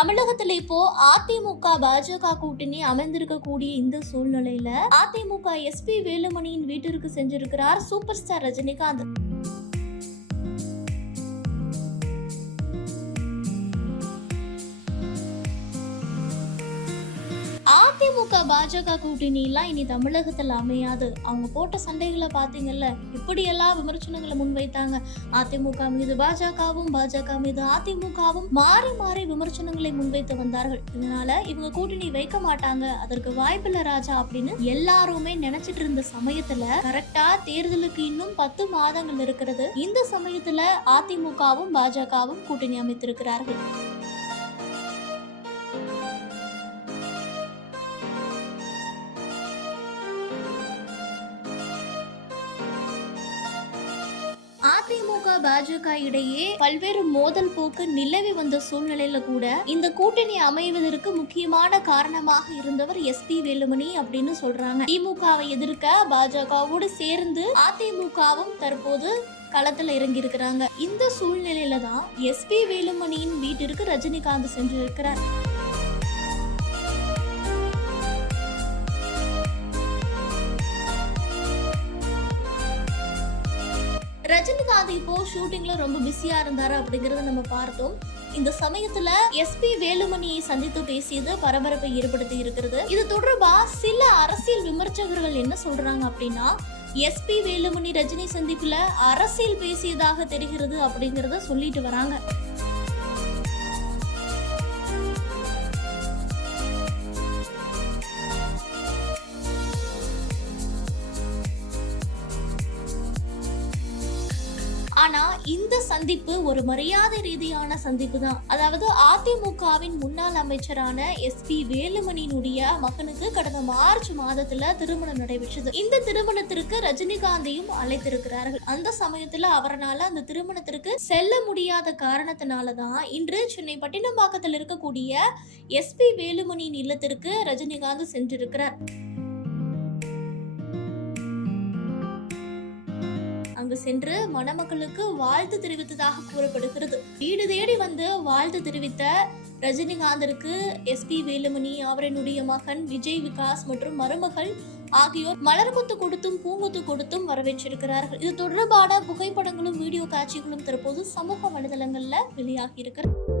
தமிழகத்துல இப்போ அதிமுக பாஜக கூட்டணி அமைந்திருக்கக்கூடிய இந்த சூழ்நிலையில அதிமுக எஸ்பி வேலுமணியின் வீட்டிற்கு சென்றிருக்கிறார் சூப்பர் ஸ்டார் ரஜினிகாந்த். திமுக பாஜக கூட்டணி எல்லாம் இனி தமிழகத்துல அமையாது. அவங்க போட்ட சண்டைகளை பாத்தீங்கல்ல இப்படியெல்லாம் விமர்சனங்களை முன்வைத்தாங்க. அதிமுக மீது பாஜகவும் பாஜக மீது அதிமுகவும் மாறி மாறி விமர்சனங்களை முன்வைத்து வந்தார்கள். இதனால இவங்க கூட்டணி வைக்க மாட்டாங்க. அதற்கு வாய்ப்பில்லை ராஜா அப்படின்னு எல்லாருமே நினைச்சிட்டு இருந்த சமயத்துல கரெக்டா தேர்தலுக்கு இன்னும் பத்து மாதங்கள் இருக்கிறது. இந்த சமயத்துல அதிமுகவும் பாஜகவும் கூட்டணி அமைத்திருக்கிறார்கள். அதிமுக பாஜக இடையே பல்வேறு மோதல் போக்கு நிலவி வந்த சூழ்நிலையில கூட இந்த கூட்டணி அமைவதற்கு முக்கியமான காரணமாக இருந்தவர் எஸ் பி வேலுமணி அப்படின்னு சொல்றாங்க. திமுகவை எதிர்க்க பாஜகவோடு சேர்ந்து அதிமுகவும் தற்போது களத்துல இறங்கி இருக்கிறாங்க இந்த சூழ்நிலையில தான் எஸ் பி வேலுமணியின் வீட்டிற்கு ரஜினிகாந்த் சென்று இருக்கிறார் ரஜினிகாந்த் இப்போ ஷூட்டிங்ல ரொம்ப பிஸியா இருந்தாரு அப்படிங்கறத நம்ம பார்த்தோம். இந்த சமயத்துல எஸ்பி வேலுமணியை சந்தித்து பேசியது பரபரப்பை ஏற்படுத்தி இருக்கிறது. இது தொடர்பா சில அரசியல் விமர்சகர்கள் என்ன சொல்றாங்க அப்படின்னா எஸ்பி வேலுமணி ரஜினி சந்திப்புல அரசியல் பேசியதாக தெரிகிறது அப்படிங்கறத சொல்லிட்டு வராங்க. ஆனா இந்த சந்திப்பு ஒரு மரியாதை ரீதியான சந்திப்பு தான் அதாவது அதிமுகவின் முன்னாள் அமைச்சரான எஸ் பி வேலுமணியினுடைய மகனுக்கு கடந்த மார்ச் மாதத்துல திருமணம் நடைபெற்றது. இந்த திருமணத்திற்கு ரஜினிகாந்தையும் அழைத்திருக்கிறார்கள். அந்த சமயத்துல அவரால் அந்த திருமணத்திற்கு செல்ல முடியாத காரணத்தினாலதான் இன்று சென்னை பட்டினம்பாக்கத்தில் இருக்கக்கூடிய எஸ் பி வேலுமணியின் இல்லத்திற்கு ரஜினிகாந்த் சென்றிருக்கிறார். அங்கு சென்று மணமக்களுக்கு வாழ்த்து தெரிவித்ததாக கூறப்படுகிறது. வீடு தேடி வந்து வாழ்த்து தெரிவித்த ரஜினிகாந்திற்கு எஸ்பி வேலுமணி அவரனுடைய மகன் விஜய் விகாஸ் மற்றும் மருமகள் ஆகியோர் மலர் குத்து கொடுத்தும் பூங்குத்து கொடுத்தும் வரவேற்றிருக்கிறார்கள். இது தொடர்பான புகைப்படங்களும் வீடியோ காட்சிகளும் தற்போது சமூக வலைதளங்கள்ல வெளியாகி இருக்கிறது.